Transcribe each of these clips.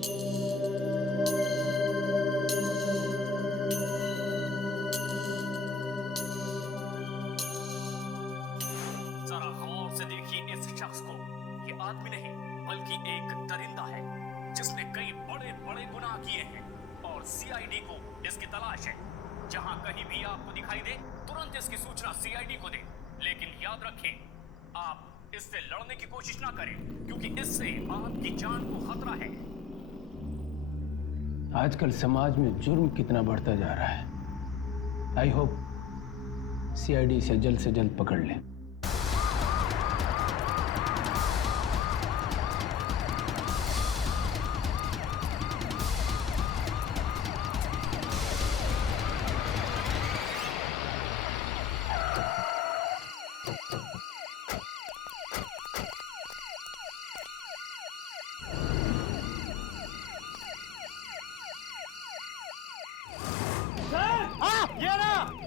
जरा गौर से देखिए इस शख्स को। ये आदमी नहीं बल्कि एक दरिंदा है जिसने कई बड़े बड़े गुनाह किए हैं और सीआईडी को इसकी तलाश है। जहां कहीं भी आपको दिखाई दे तुरंत इसकी सूचना सीआईडी को दे। लेकिन याद रखें, आप इससे लड़ने की कोशिश ना करें क्योंकि इससे आपकी जान को खतरा है। आजकल समाज में जुर्म कितना बढ़ता जा रहा है। आई होप सीआईडी इसे जल्द से जल्द पकड़ ले।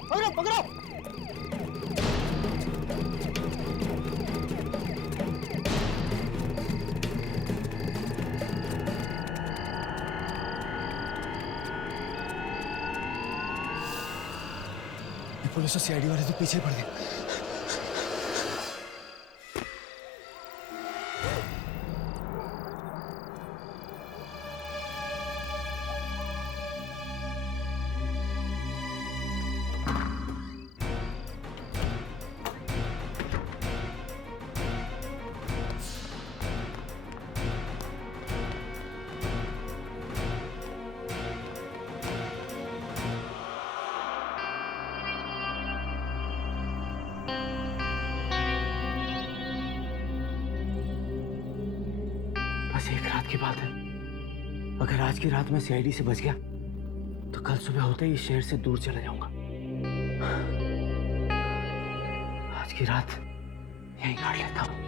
पकड़ो पकड़ो। पुलिस और सीआईडी वाले तो पीछे पड़ गए। बस एक रात की बात है। अगर आज की रात में सीआईडी से बच गया तो कल सुबह होते ही शहर से दूर चला जाऊंगा। आज की रात यहीं काट लेता हूं।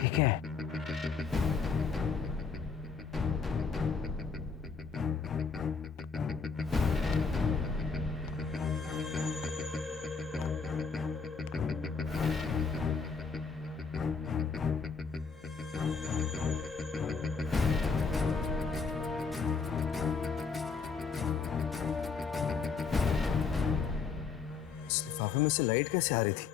ठीक है। इस लिफाफे में से लाइट कैसे आ रही थी?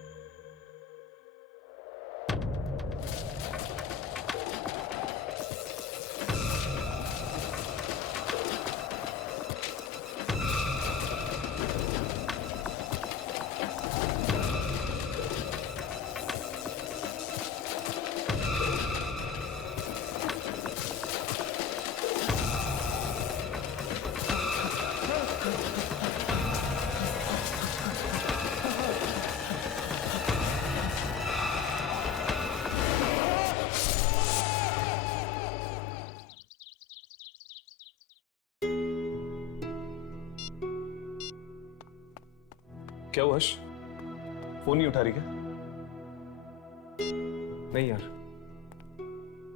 क्या हुआ हर्ष? फोन नहीं उठा रही क्या? नहीं यार,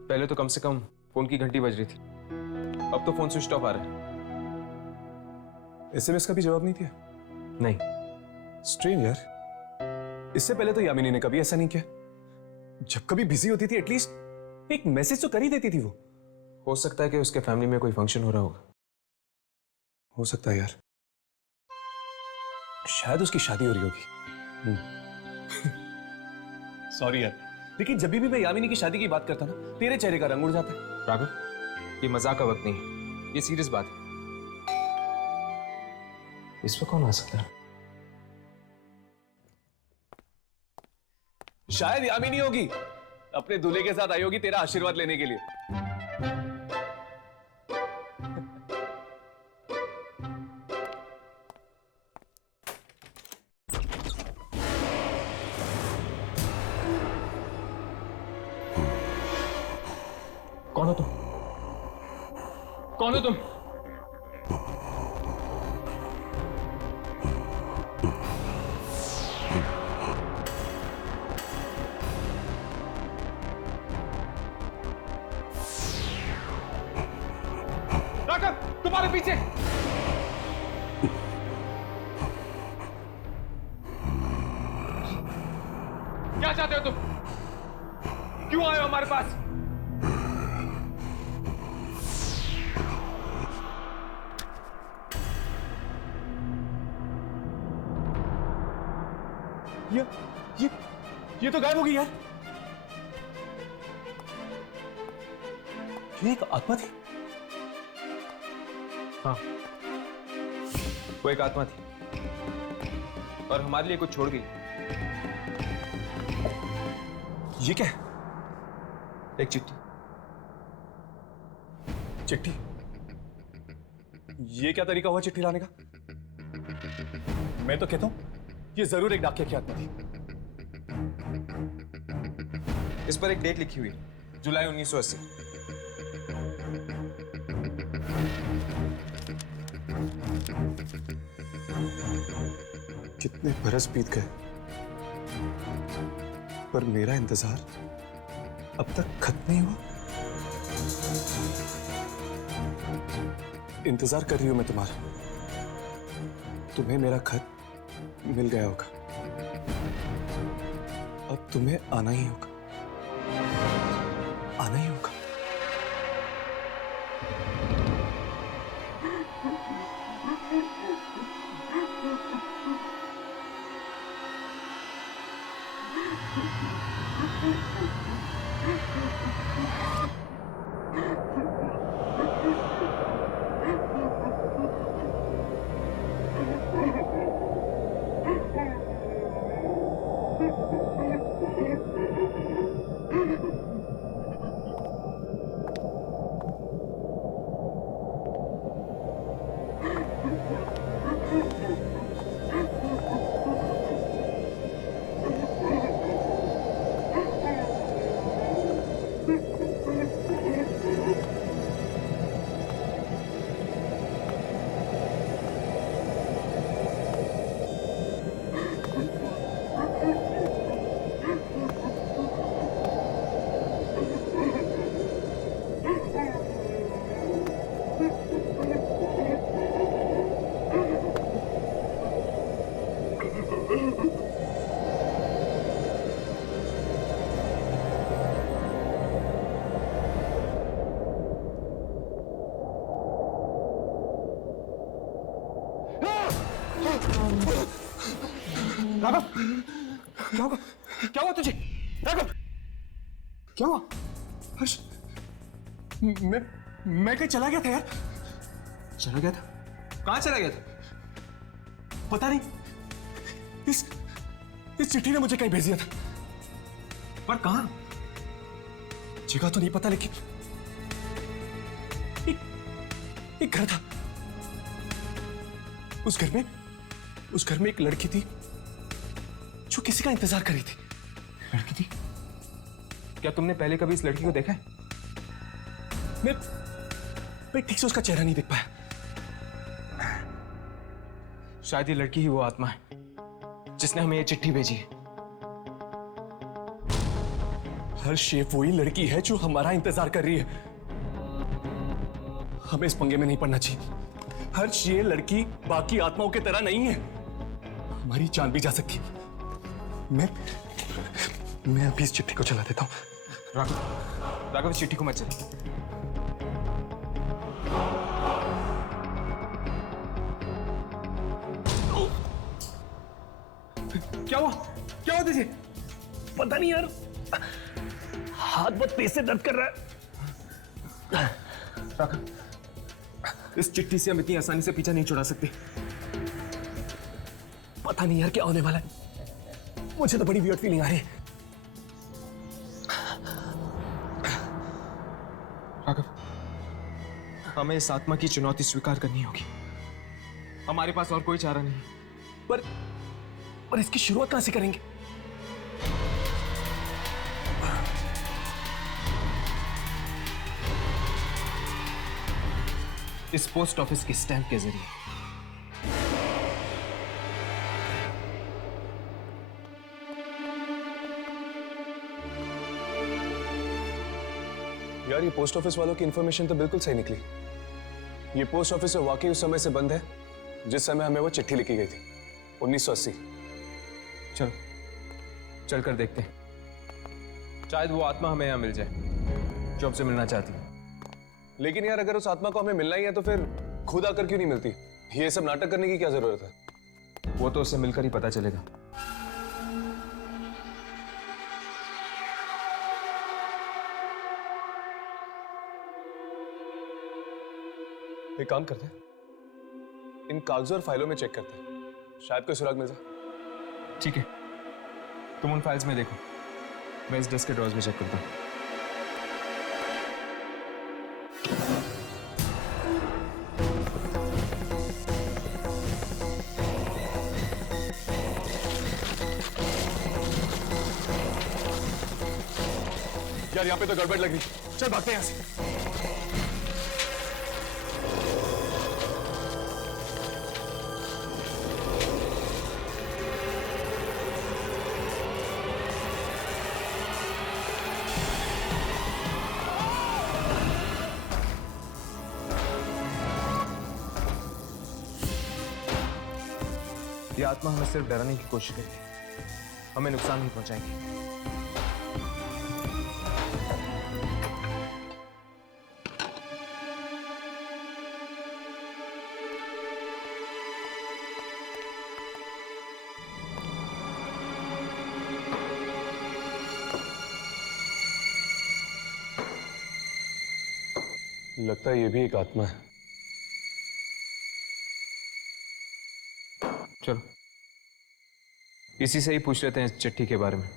पहले तो कम से कम फोन की घंटी बज रही थी, अब तो फोन स्विच ऑफ आ रहा है। एसएमएस का भी जवाब नहीं दिया? नहीं। स्ट्रेंज यार, इससे पहले तो यामिनी ने कभी ऐसा नहीं किया। जब कभी बिजी होती थी एटलीस्ट एक मैसेज तो कर ही देती थी वो। हो सकता है कि उसके फैमिली में कोई फंक्शन हो रहा होगा। हो सकता है यार, शायद उसकी शादी हो रही होगी। सॉरी यार, लेकिन जब भी मैं यामिनी की शादी की बात करता ना तेरे चेहरे का रंग उड़ जाता है। राघव, ये मजाक का वक्त नहीं है, ये सीरियस बात है। इस पर कौन आ सकता है? शायद यामिनी होगी, अपने दूल्हे के साथ आई होगी तेरा आशीर्वाद लेने के लिए। कौन हो तुम? कौन हो तुम? राघव, तुम्हारे पीछे! क्या चाहते हो तुम? क्यों आए हो हमारे पास? ये तो गायब हो गई यार। ये एक आत्मा थी। हाँ, वो एक आत्मा थी और हमारे लिए कुछ छोड़ गई। ये क्या है? एक चिट्ठी। चिट्ठी? ये क्या तरीका हुआ चिट्ठी लाने का? मैं तो कहता हूं ये जरूर एक डाकिया की आत्मा थी। इस पर एक डेट लिखी हुई है, जुलाई 1980। कितने बरस बीत गए पर मेरा इंतजार अब तक खत्म नहीं हुआ। इंतजार कर रही हूं मैं तुम्हारा। तुम्हें मेरा खत मिल गया होगा, अब तुम्हें आना ही होगा, आना ही होगा। राघव, क्या होगा? क्या हुआ तुझे? राघव, क्या हुआ? हर्ष, मैं कहीं चला गया था यार। चला गया था? कहां चला गया था? पता नहीं, इस चिट्ठी ने मुझे कहीं भेज दिया था। पर कहां? जगह तो नहीं पता, लेकिन एक घर था। उस घर में एक लड़की थी जो किसी का इंतजार कर रही थी। लड़की थी? क्या तुमने पहले कभी इस लड़की को देखा है? मैं ठीक से उसका चेहरा नहीं देख पाया। शायद ये लड़की ही वो आत्मा है जिसने हमें ये चिट्ठी भेजी है। हर्ष, ये वही लड़की है जो हमारा इंतजार कर रही है। हमें इस पंगे में नहीं पड़ना चाहिए। हर्ष, ये लड़की बाकी आत्माओं की तरह नहीं है, हमारी जान भी जा सकती है। मैं अभी इस चिट्ठी को चला देता हूं। राघव, इस चिट्ठी को मत चला। क्या हुआ तुझे? पता नहीं यार, हाथ बहुत तेज से दर्द कर रहा है। राघव, इस चिट्ठी से हम इतनी आसानी से पीछा नहीं छुड़ा सकते। पता नहीं यार क्या होने वाला है। मुझे तो बड़ी वियर्ड फीलिंग आ रही है। राघव, हमें इस आत्मा की चुनौती स्वीकार करनी होगी। हमारे पास और कोई चारा नहीं। पर इसकी शुरुआत कहां से करेंगे? इस पोस्ट ऑफिस की स्टैंप के जरिए। यार ये पोस्ट ऑफिस वालों की इंफॉर्मेशन तो बिल्कुल सही निकली। ये पोस्ट ऑफिस वाकई उस समय से बंद है जिस समय हमें वो चिट्ठी लिखी गई थी, 1980। चलो चलकर देखते हैं, शायद वो आत्मा हमें यहाँ मिल जाए जो हमसे मिलना चाहती है। लेकिन यार अगर उस आत्मा को हमें मिलना ही है तो फिर खुद आकर क्यों नहीं मिलती? ये सब नाटक करने की क्या जरूरत है? वो तो उससे मिलकर ही पता चलेगा। एक काम करते हैं, इन कागजों और फाइलों में चेक करते हैं, शायद कोई सुराग मिल जाए। ठीक है, तुम उन फाइल्स में देखो, मैं इस डेस्क के ड्रॉर्स में चेक करता हूँ। यार यहाँ पे तो गड़बड़ लग रही, चल भागते हैं यहाँ से। ये आत्मा हमें सिर्फ डराने की कोशिश करेगी, हमें नुकसान नहीं पहुंचाएगी। लगता है ये भी एक आत्मा है। चलो इसी से ही पूछ लेते हैं इस चिट्ठी के बारे में।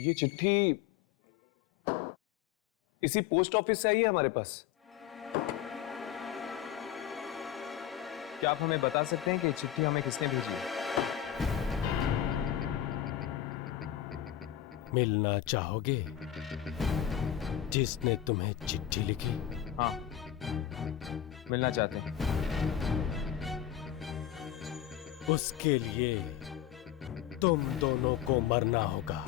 ये चिट्ठी इसी पोस्ट ऑफिस से आई है हमारे पास। क्या आप हमें बता सकते हैं कि चिट्ठी हमें किसने भेजी है? मिलना चाहोगे जिसने तुम्हें चिट्ठी लिखी? हाँ, मिलना चाहते हैं। उसके लिए तुम दोनों को मरना होगा।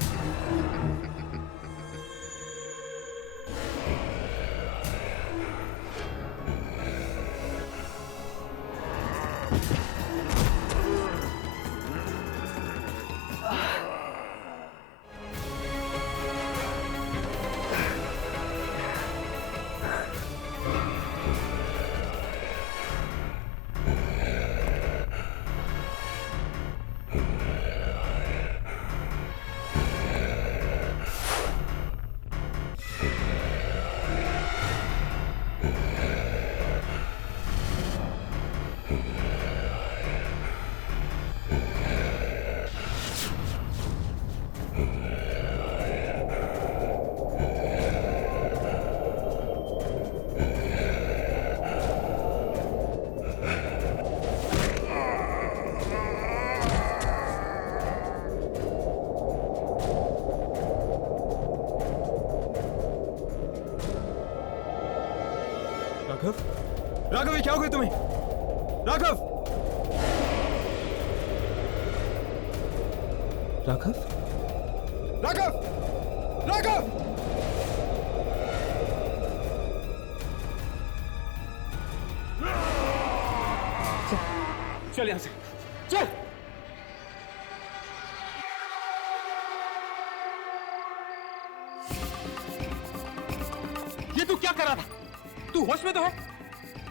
राघव, राघव, ये क्या हो गया तुम्हें? राघव, राघव, राघव, राघव! चल यहां से, चल! ये तू क्या कर रहा था? तू होश में तो है?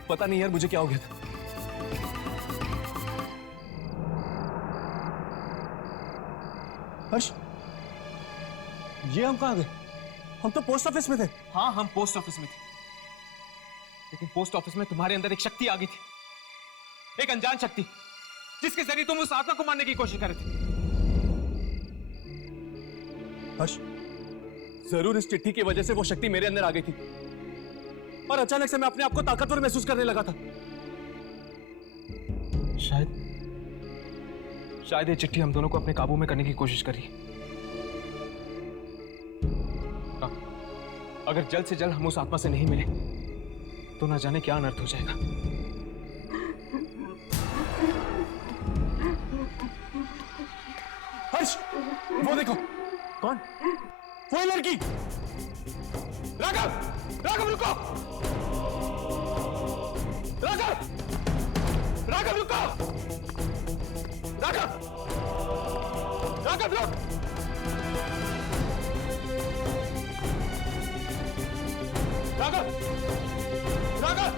पता नहीं यार मुझे क्या हो गया था। हर्ष, ये हम कहाँ गए? हम तो पोस्ट ऑफिस में थे। हाँ, हम पोस्ट ऑफिस में थे, लेकिन पोस्ट ऑफिस में तुम्हारे अंदर एक शक्ति आ गई थी, एक अनजान शक्ति, जिसके जरिए तुम उस आत्मा को मारने की कोशिश कर रहे थे। हर्ष, जरूर इस चिट्ठी की वजह से वो शक्ति मेरे अंदर आ गई थी और अचानक से मैं अपने आप को ताकतवर महसूस करने लगा था। शायद ये चिट्ठी हम दोनों को अपने काबू में करने की कोशिश करी। अगर जल्द से जल्द हम उस आत्मा से नहीं मिले तो ना जाने क्या अनर्थ हो जाएगा। हर्ष, वो देखो। कौन? वो लड़की। राघव! राघव रुको! राघव! राघव रुको! राघव! राघव रुक! राघव! राघव!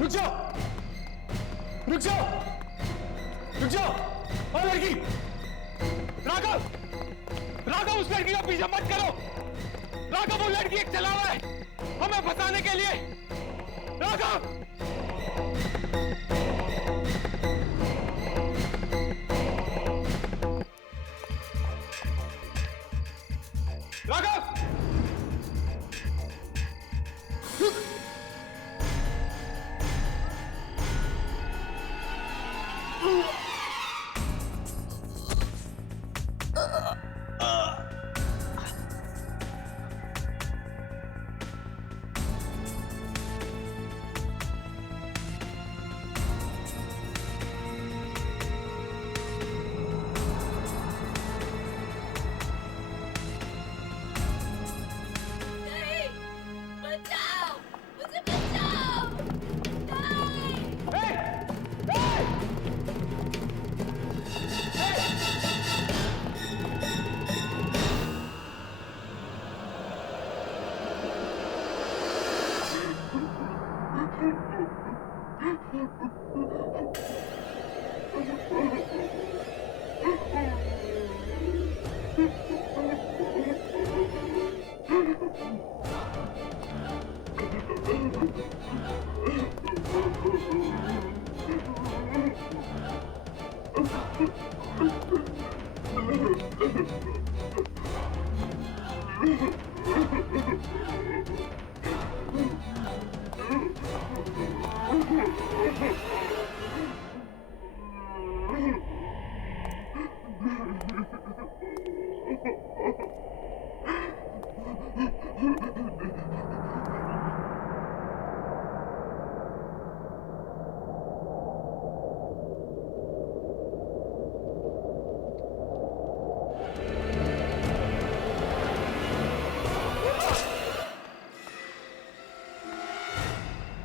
रुक जाओ, रुक जाओ, रुक जाओ। और लड़की, राघव! राघव, उस लड़की का पीछा मत करो। राघव, वो लड़की एक चलावा है हमें फंसाने के लिए। राघव! राघव! बचाओ! मुझे बचाओ!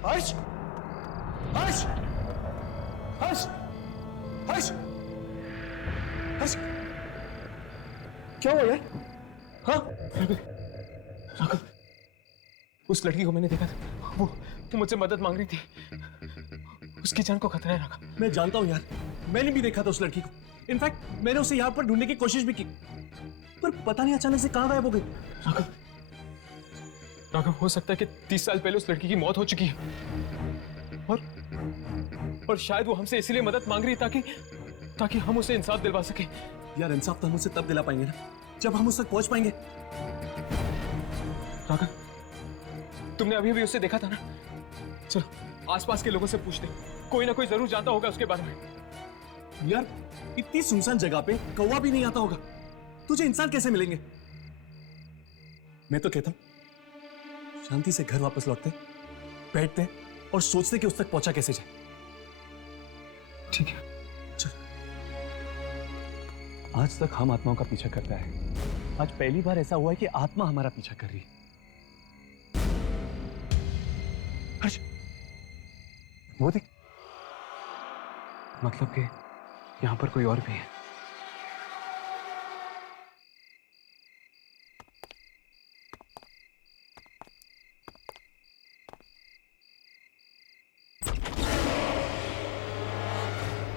हर्ष, हर्ष, हर्ष, हर्ष, हर्ष, क्या हुआ यार? हाँ? राघव, उस लड़की को मैंने देखा था। वो मुझसे मदद मांग रही थी। उसकी जान को खतरा है राघव। मैं जानता हूं यार, मैंने भी देखा था उस लड़की को। इनफैक्ट मैंने उसे यहाँ पर ढूंढने की कोशिश भी की, पर पता नहीं अचानक से कहाँ गायब हो गई। राघव, राघव, हो सकता है कि 30 साल पहले उस लड़की की मौत हो चुकी है और शायद वो हमसे इसीलिए मदद मांग रही है ताकि हम उसे इंसाफ दिलवा सके। यार इंसाफ तो हम उसे तब दिला पाएंगे ना जब हम उस तक पहुंच पाएंगे। राघव, तुमने अभी भी उसे देखा था ना? चलो आसपास के लोगों से पूछते, कोई ना कोई जरूर जानता होगा उसके बारे में। यार इतनी सुनसान जगह पे कौवा भी नहीं आता होगा, तुझे इंसान कैसे मिलेंगे? मैं तो कहता हूं शांति से घर वापस लौटते, बैठते और सोचते कि उस तक पहुंचा कैसे जाए। ठीक है, चल। आज तक हम आत्माओं का पीछा करता है, आज पहली बार ऐसा हुआ है कि आत्मा हमारा पीछा कर रही है। हर्ष, वो देख, मतलब कि यहां पर कोई और भी है।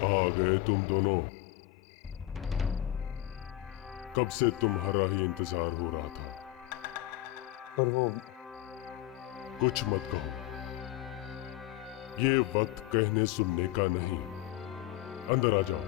आ गए तुम दोनों। कब से तुम्हारा ही इंतजार हो रहा था। पर वो कुछ मत कहो, ये वक्त कहने सुनने का नहीं। अंदर आ जाओ।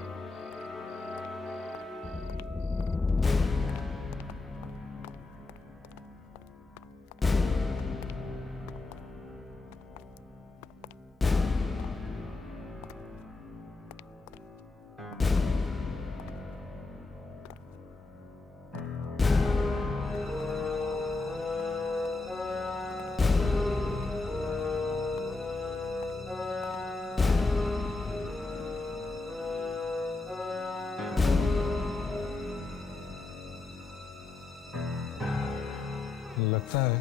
लगता है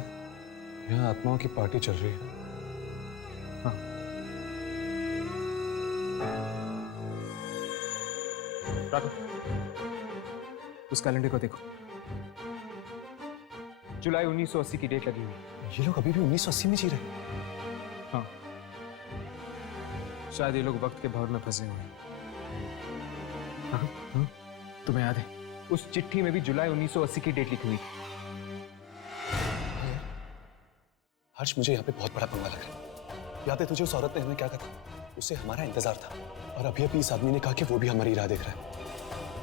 यहाँ आत्माओं की पार्टी चल रही है। हाँ। राघव, उस कैलेंडर को देखो, जुलाई 1980 की डेट लगी हुई है। ये लोग अभी भी 1980 में जी रहे हैं। हाँ, शायद ये लोग वक्त के भंवर में फंसे हुए हैं। हाँ? तुम्हें याद है उस चिट्ठी में भी जुलाई 1980 की डेट लिखी हुई थी। हर्ष, मुझे यहाँ पे बहुत बड़ा पंगा लग रहा है। याद है तुझे उस औरत ने हमें क्या कहा? उससे हमारा इंतजार था और अभी अभी इस आदमी ने कहा कि वो भी हमारी राह देख रहा है।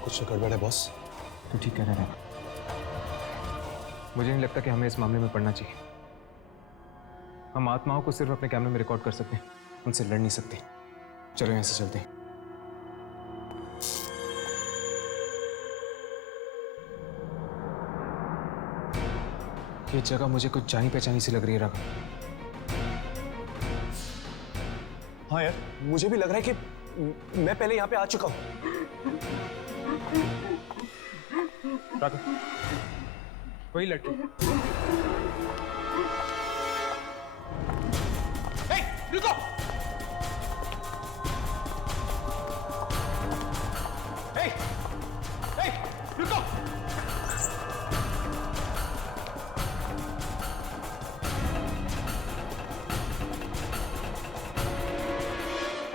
कुछ तो गड़बड़ है बॉस। तो ठीक कह रहा है। मुझे नहीं लगता कि हमें इस मामले में पड़ना चाहिए। हम आत्माओं को सिर्फ अपने कैमरे में रिकॉर्ड कर सकते हैं, उनसे लड़ नहीं सकते। चलो यहां से चलते हैं। ये जगह मुझे कुछ जानी पहचानी सी लग रही है राघव। हाँ यार, मुझे भी लग रहा है कि मैं पहले यहाँ पे आ चुका हूँ। राघव, वही लड़की। रुको! रुको!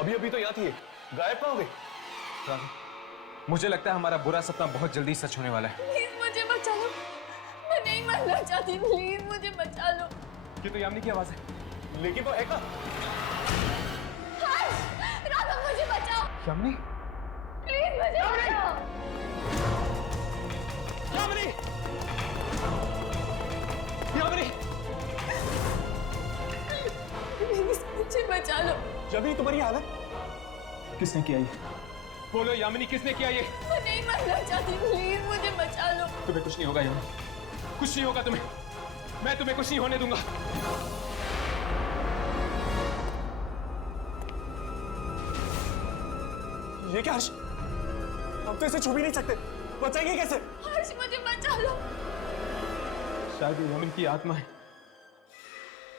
अभी अभी तो यहाँ थी, गायब कहाँ हो गई? राघव, मुझे लगता है हमारा बुरा सपना बहुत जल्दी सच होने वाला है। प्लीज मुझे बचा लो, मैं नहीं मरना चाहती, प्लीज मुझे बचा लो। ये तो यामिनी की आवाज है। लेकिन वो है कहाँ? राघव मुझे बचाओ, यामिनी? प्लीज मुझे बचाओ। यामिनी! यामिनी! प्लीज मुझे बचा लो। यामिनी, तुम्हारी हालत? किसने किया ये? बोलो यामिनी, किसने किया ये? मैं नहीं मरना चाहती, प्लीज मुझे बचा लो। तुम्हें कुछ नहीं होगा यामिनी, कुछ नहीं होगा तुम्हें। मैं तुम्हें कुछ नहीं होने दूंगा। ये क्या हर्ष? हम तो इसे छू भी नहीं सकते, बचाएंगे कैसे? हर्ष मुझे बचा लो। शायद ये यामिनी की आत्मा है,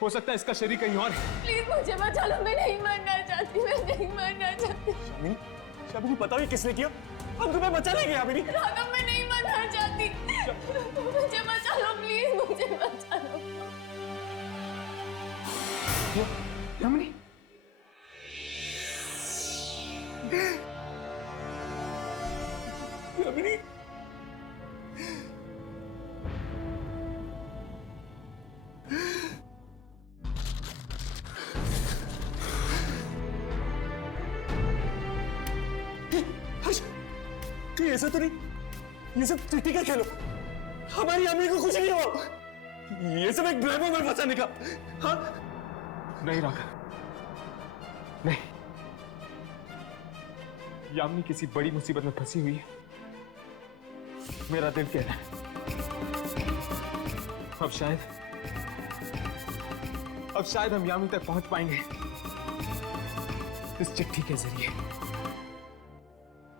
हो सकता है इसका शरीर कहीं और है। प्लीज मुझे बचा लो, मैं नहीं मरना चाहती, मैं नहीं मरना चाहती। यामिनी, यामिनी पता नहीं किसने किया, हम तुम्हें बचा लेंगे यामिनी। राघव मैं नहीं मरना चाहती, मुझे बचा लो, प्लीज मुझे बचा लो। यामिनी! यामिनी! हर्ष, ये ऐसा तो नहीं, ये सब चिट्ठी का खेलो। हमारी यामिनी को कुछ नहीं हुआ। ये सब एक ड्रामा में फंसाने का। हाँ? नहीं राघव, नहीं। यामिनी किसी बड़ी मुसीबत में फंसी हुई है, मेरा दिल कह रहा है। अब शायद हम यामिनी तक पहुंच पाएंगे इस चिट्ठी के जरिए।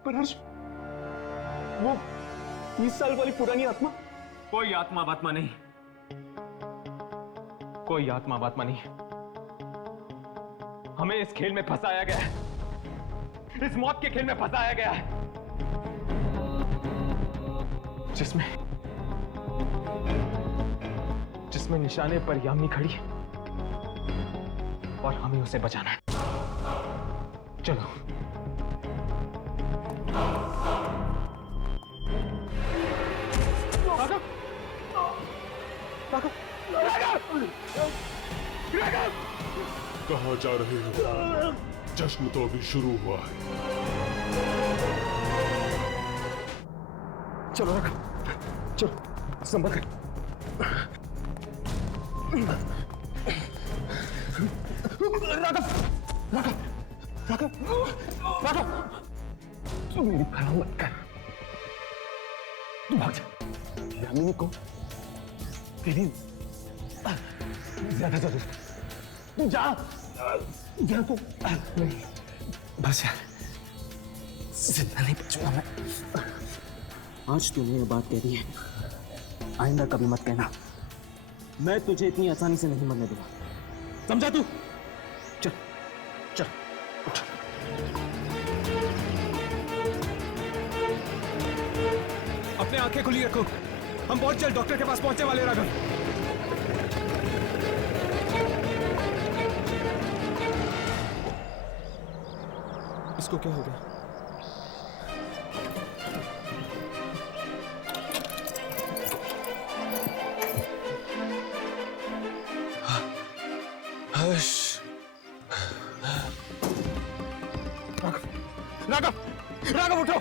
पर हर्ष, वो 30 साल वाली पुरानी आत्मा? कोई आत्मा वात्मा नहीं, कोई आत्मा वात्मा नहीं। हमें इस खेल में फंसाया गया है, इस मौत के खेल में फंसाया गया है, जिसमें निशाने पर यामिनी खड़ी है और हमें उसे बचाना है। चलो। कहाँ जा रहे हो? जश्न तो अभी शुरू हुआ है। चलो राघव, चलो, संभल कर। राघव, तू मेरी परवाह मत कर, तू भाग जा। यामिनी को तेरी ज्यादा जरूरत, तू जा तू। नहीं, बस यार, जिंदा नहीं बचूंगा मैं। आज तूने ये बात कह दी है, आइंदा कभी मत कहना। मैं तुझे इतनी आसानी से नहीं मरने दूंगा, समझा तू? चल चल उठ। अपने आंखें खुली रखो, हम बहुत जल्द डॉक्टर के पास पहुंचने वाले हैं, राघव। इसको क्या हो गया? हर्ष, राघव, राघव उठो।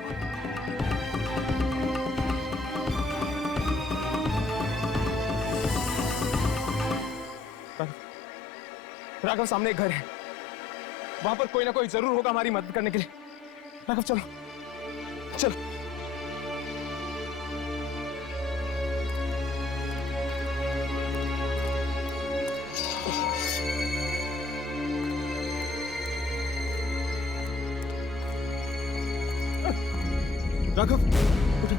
राघव, सामने एक घर है, वहां पर कोई ना कोई जरूर होगा हमारी मदद करने के लिए। राघव चलो चलो। राघव उठो।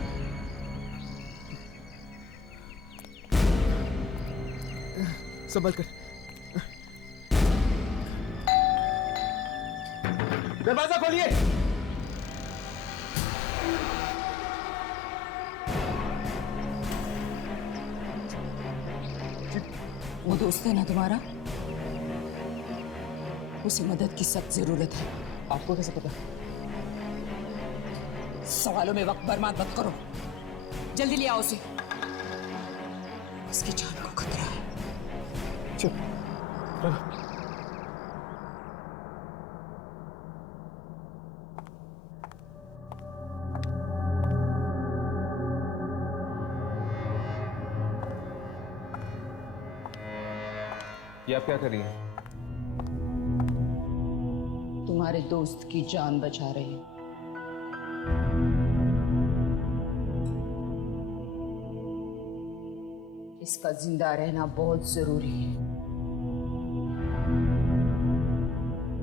संभल कर। दरवाजा खोलिए। वो दोस्त है ना तुम्हारा, उसे मदद की सख्त जरूरत है। आपको कैसे पता? सवालों में वक्त बर्बाद मत करो, जल्दी ले आओ उसे, उसकी जान को खतरा है। चल ये आप क्या कर रही हैं? तुम्हारे दोस्त की जान बचा रहे हैं। इसका जिंदा रहना बहुत जरूरी है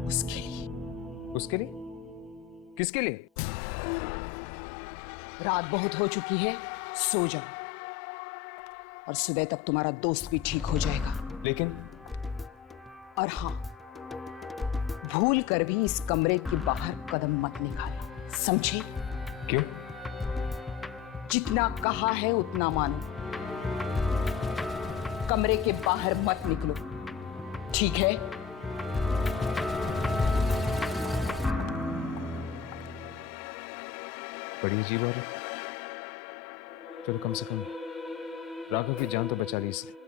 उसके लिए। उसके लिए? किसके लिए? रात बहुत हो चुकी है, सो जाओ और सुबह तक तुम्हारा दोस्त भी ठीक हो जाएगा। लेकिन और हाँ, भूल कर भी इस कमरे के बाहर कदम मत निकालना, समझे? क्यों? जितना कहा है उतना मानो, कमरे के बाहर मत निकलो, ठीक है? बड़ी अजीब है। चलो कम से कम राघव की जान तो बचा ली इसने।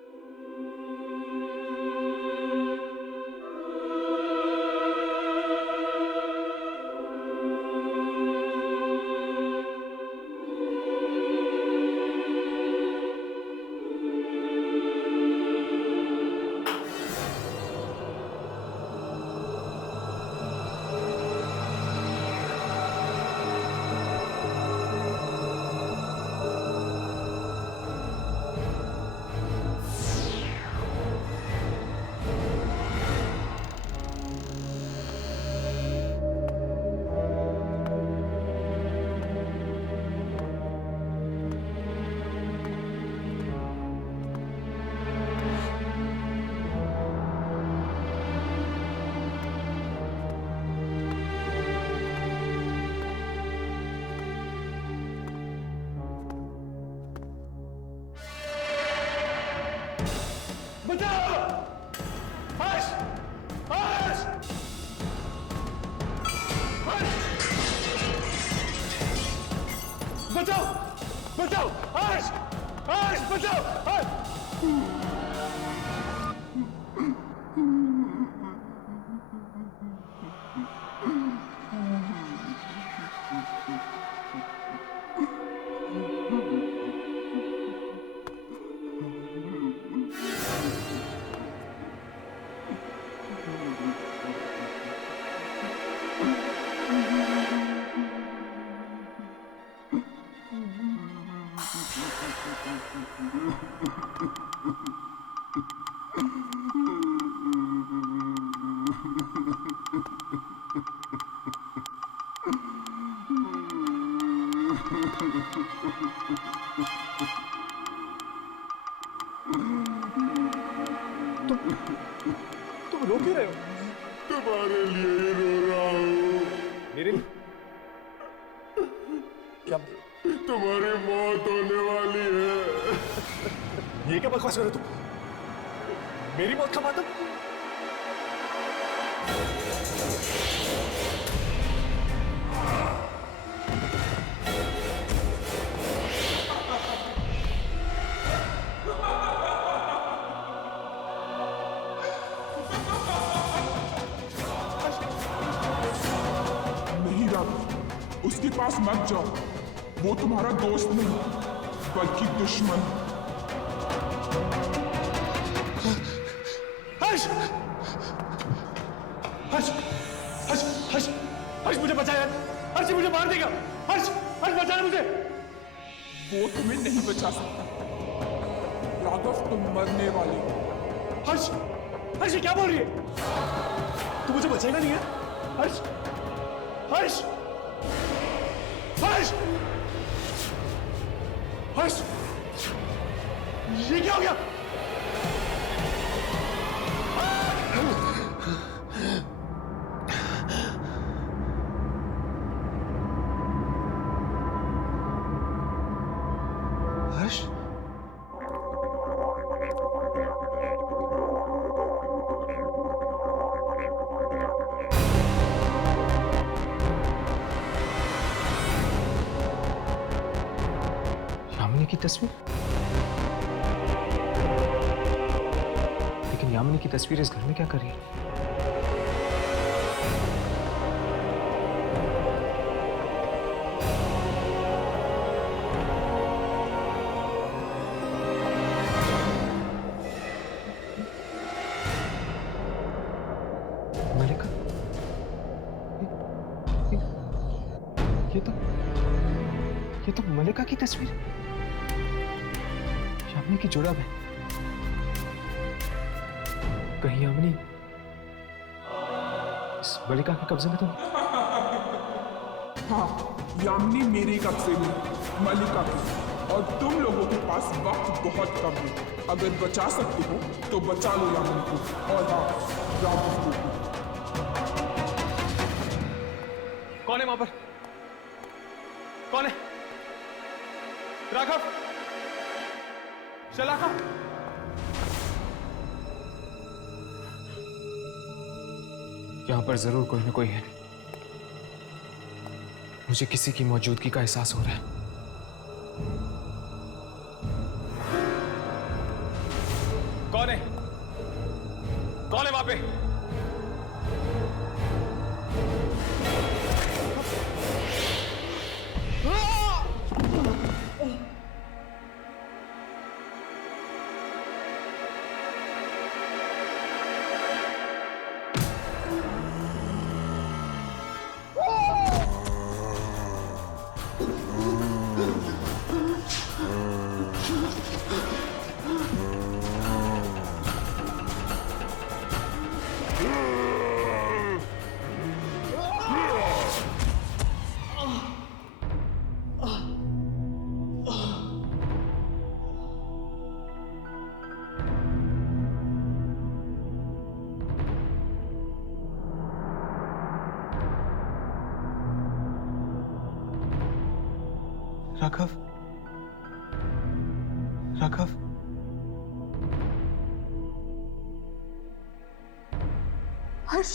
बचाओ, बचाओ, हर्ष, हर्ष, बचाओ, हर्ष। तुम रो क्यों रहे हो? तुम्हारे लिए ही रो रहा हूँ। मेरे लिए? क्या? तुम्हारी मौत होने वाली है। ये क्या बकवास कर रहे हो तुम? मेरी मौत का मतलब? नहीं राघव, उसके पास मत जाओ। वो तुम्हारा दोस्त नहीं बल्कि दुश्मन। हर्ष! हर्ष! हर्ष! हर्ष! हर्ष मुझे बचा यार! हर्ष मुझे मार देगा! हर्ष! हर्ष बचाना मुझे! वो तुम्हें नहीं बचा सकता राघव, तुम मरने वाले हो। हर्ष! हर्ष ये क्या बोल रही है? तू मुझे बचेगा नहीं है? हर्ष! हर्ष! हर्ष! हर्ष! ये क्या हो गया? हर्ष! यामिनी की तस्वीर? लेकिन यामिनी की तस्वीर इस घर में क्या कर रही है? मलिका? ये तो मलिका की तस्वीर। यामिनी की जुड़ाव है। कहीं यामिनी इस मलिका के कब्जे में तो नहीं? हाँ, यामिनी मेरे कब्जे में, मलिका की। और तुम लोगों के पास वक्त बहुत कम है। अगर बचा सकते हो तो बचा लो यामिनी को, और हाँ, राघव को भी। कौन है वहां पर? कौन है? राघव? शलाका? यहां पर जरूर कोई ना कोई है। मुझे किसी की मौजूदगी का एहसास हो रहा है। कौन है? कौन है वहां पे? राघव? राघव? हर्ष,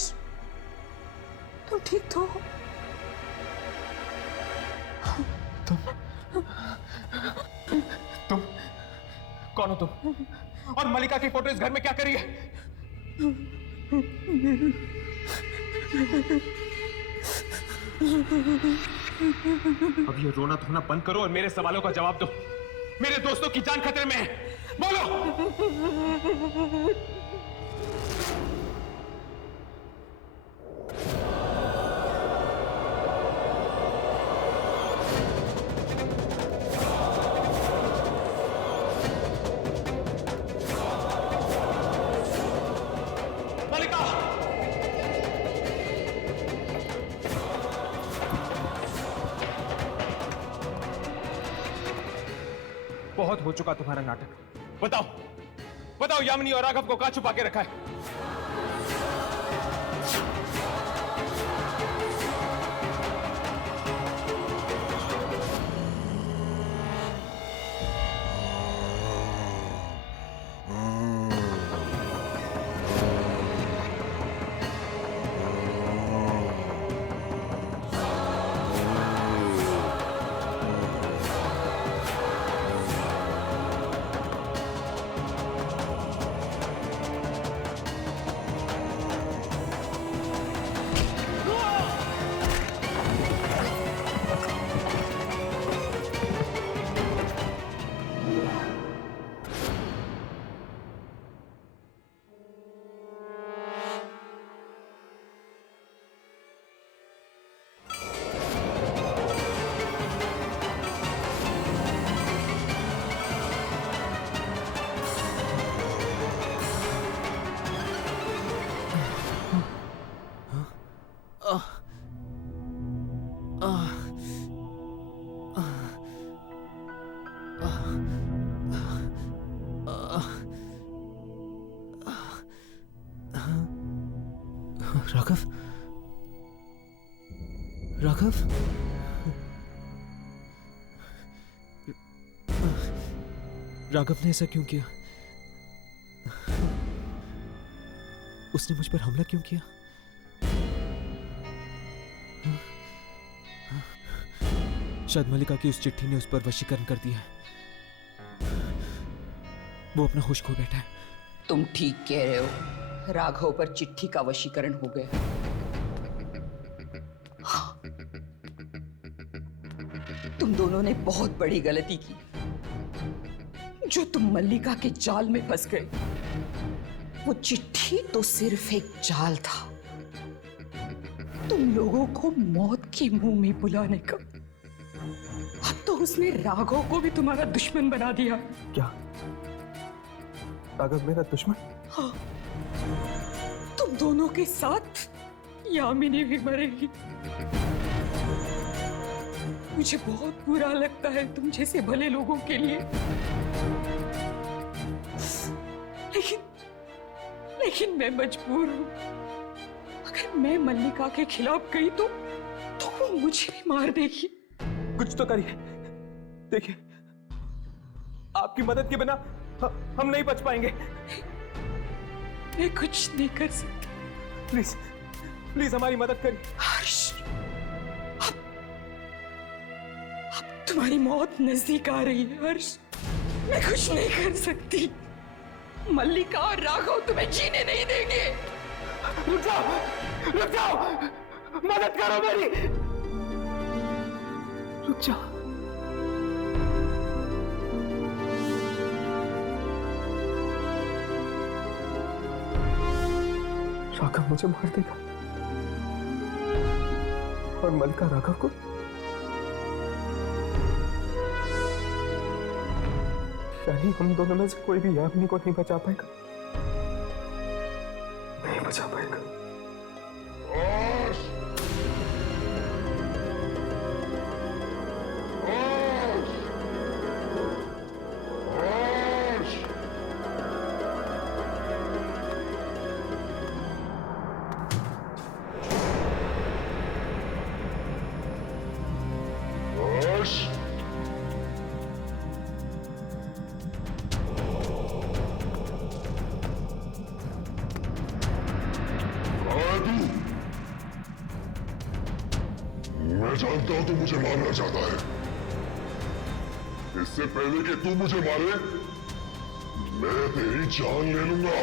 तुम ठीक तो हो? तुम कौन हो तुम? और मलिका की फोटो इस घर में क्या कर रही है? अब ये रोना धोना बंद करो और मेरे सवालों का जवाब दो। मेरे दोस्तों की जान खतरे में है, बोलो। बहुत हो चुका तुम्हारा नाटक। बताओ, बताओ यामिनी और राघव को कहां छुपा के रखा है? राघव, राघव, राघव ने ऐसा क्यों किया? उसने मुझ पर हमला क्यों किया? शायद मल्लिका की उस चिट्ठी ने उस पर वशीकरण कर दिया है। वो अपना होश खो बैठा है। तुम ठीक कह रहे हो, राघव पर चिट्ठी का वशीकरण हो गया। हाँ, तुम दोनों ने बहुत बड़ी गलती की जो तुम मल्लिका के जाल में फंस गए। वो चिट्ठी तो सिर्फ एक जाल था, तुम लोगों को मौत के मुंह में बुलाने का। अब तो उसने राघव को भी तुम्हारा दुश्मन बना दिया। क्या राघव मेरा दुश्मन? हाँ, तुम दोनों के साथ यामिनी भी मरेगी। मुझे बहुत बुरा लगता है तुम जैसे भले लोगों के लिए, लेकिन मैं मजबूर हूं। अगर मैं मल्लिका के खिलाफ गई तो वो मुझे भी मार देगी। कुछ तो करिए। देखिए, आपकी मदद के बिना हम नहीं बच पाएंगे। मैं कुछ नहीं कर सकती। प्लीज प्लीज हमारी मदद करिए। हर्ष, अब तुम्हारी मौत नजदीक आ रही है हर्ष। मैं कुछ नहीं कर सकती। मल्लिका और राघव तुम्हें जीने नहीं देंगे। रुक जाओ, रुक जाओ, मदद करो मेरी। रुक जाओ। राघव मुझे मार देगा और मल्लिका राघव को। यानी हम दोनों में से कोई भी यामिनी को नहीं बचा पाएगा। नहीं बचा पाएगा। मैं जानता हूं तू मुझे मारना चाहता है। इससे पहले कि तू मुझे मारे, मैं तेरी जान ले लूंगा।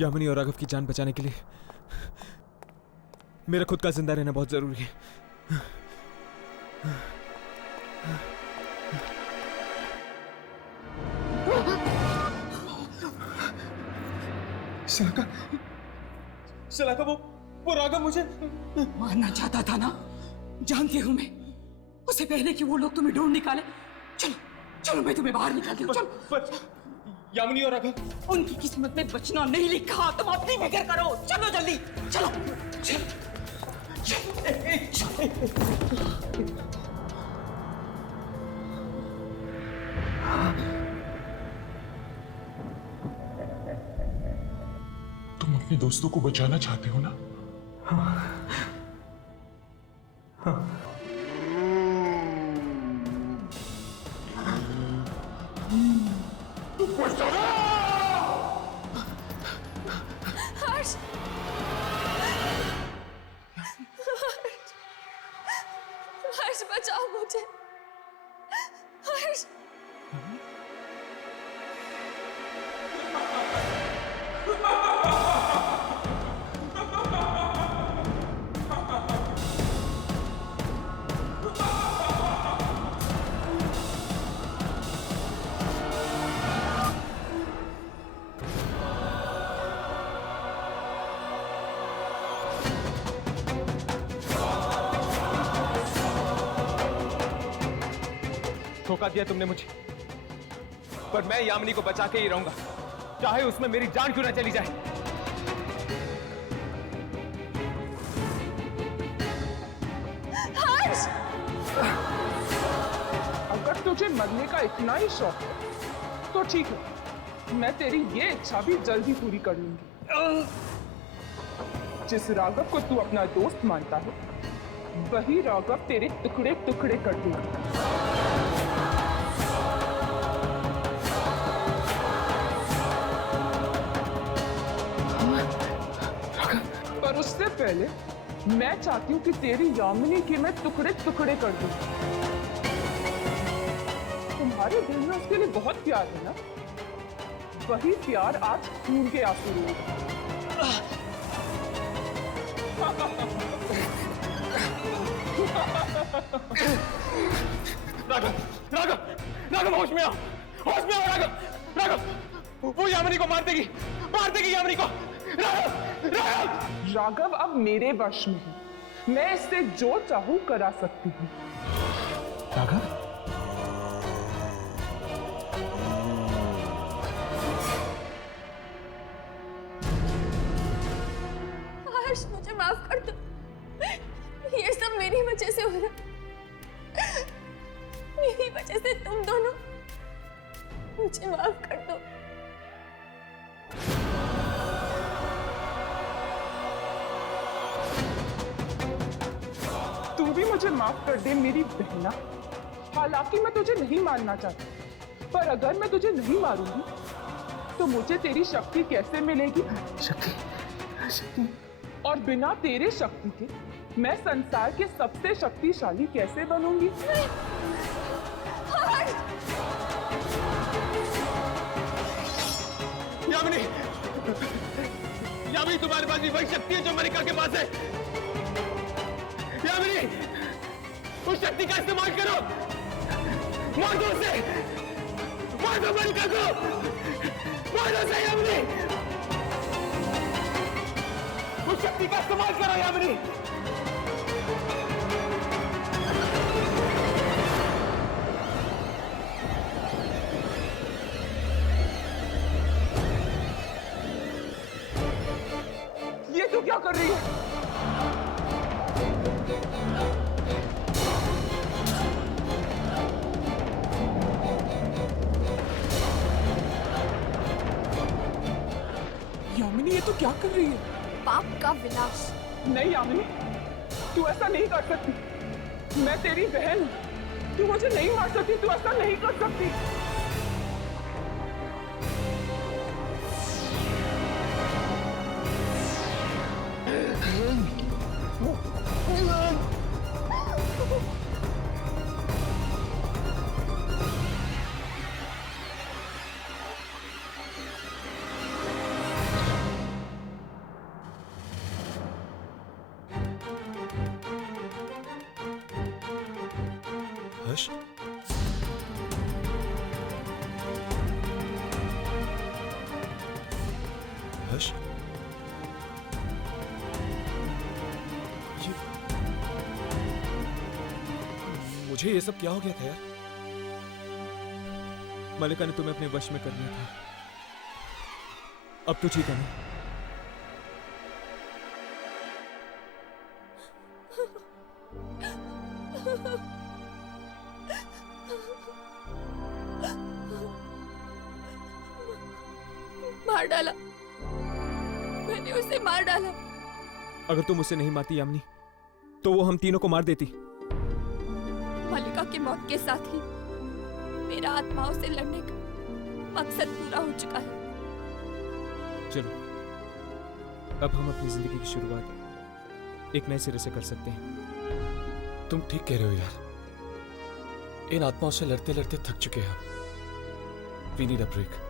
यामिनी और राघव की जान बचाने के लिए मेरा खुद का जिंदा रहना बहुत जरूरी है। शलाका वो राघव मुझे मारना चाहता था ना, जानती हूं मैं। उससे पहले कि वो लोग तुम्हें ढूंढ निकाले, चलो चलो मैं तुम्हें बाहर निकालती हूँ। चलो। पर यामिनी और राघव, उनकी किस्मत में बचना नहीं लिखा, तुम अपनी फिक्र करो। चलो जल्दी, चलो चलो तुम अपने दोस्तों को बचाना चाहते हो ना? हर्ष, हर्ष बचाओ मुझे। हर्ष, धोखा दिया तुमने मुझे, पर मैं यामिनी को बचा के ही रहूंगा, चाहे उसमें मेरी जान क्यों ना चली जाए। हर्ष, अगर तुझे मरने का इतना ही शौक है तो ठीक है, मैं तेरी ये इच्छा भी जल्दी पूरी कर लूंगी। जिस राघव को तू अपना दोस्त मानता है, वही राघव तेरे टुकड़े टुकड़े कर दूंगा। पर उससे पहले मैं चाहती हूँ कि तेरी यामिनी के मैं टुकड़े टुकड़े कर दूं। तुम्हारे दिल में उसके लिए बहुत प्यार है ना? वही प्यार आज खून के आंसू रोएगा। राघव, राघव, राघव होश में आओ, होश में आओ राघव, राघव, वो यामिनी को मार देगी यामिनी को। राघव, राघव, राघव अब मेरे वश में है, मैं इससे जो चाहूं करा सकती हूँ। राघव, हर्ष मुझे माफ कर दो। ये सब मेरी वजह से हो रहा है। मेरी वजह से तुम दोनों, मुझे माफ कर दो। तू भी मुझे माफ कर दे मेरी बहना। हालांकि मैं तुझे नहीं मारना चाहती, पर अगर मैं तुझे नहीं मारूंगी तो मुझे तेरी शक्ति कैसे मिलेगी? शक्ति, शक्ति। और बिना तेरे शक्ति के मैं संसार के सबसे शक्तिशाली कैसे बनूंगी? यामिनी, यामिनी तुम्हारे पास भी वही शक्ति है जो मलिका के पास है। यामिनी, उस शक्ति का इस्तेमाल करो, मार दो उसे, मार दो मलिका को, मार दो उसे यामिनी, उस शक्ति का इस्तेमाल करो यामिनी। ये तू क्या कर रही है? यामिनी, ये तू क्या कर रही है? पाप का विनाश। नहीं यामिनी, तू ऐसा नहीं कर सकती। मैं तेरी बहन हूँ, तू मुझे नहीं मार सकती, तू ऐसा नहीं कर सकती। हर्ष? मुझे ये सब क्या हो गया था यार? मलिका ने तुम्हें अपने वश में कर लिया था। अब तो ठीक है ना? मार डाला, मैंने उसे मार डाला। अगर तुम उसे नहीं मारती यामिनी, तो वो हम तीनों को मार देती। मलिका की मौत के साथ ही मेरा आत्माओं से लड़ने का मकसद पूरा हो चुका है। चलो, अब हम अपनी जिंदगी की शुरुआत एक नए सिरे से कर सकते हैं। तुम ठीक कह रहे हो यार। इन आत्माओं से लड़ते लड़ते थक चुके हैं हम। We need a break.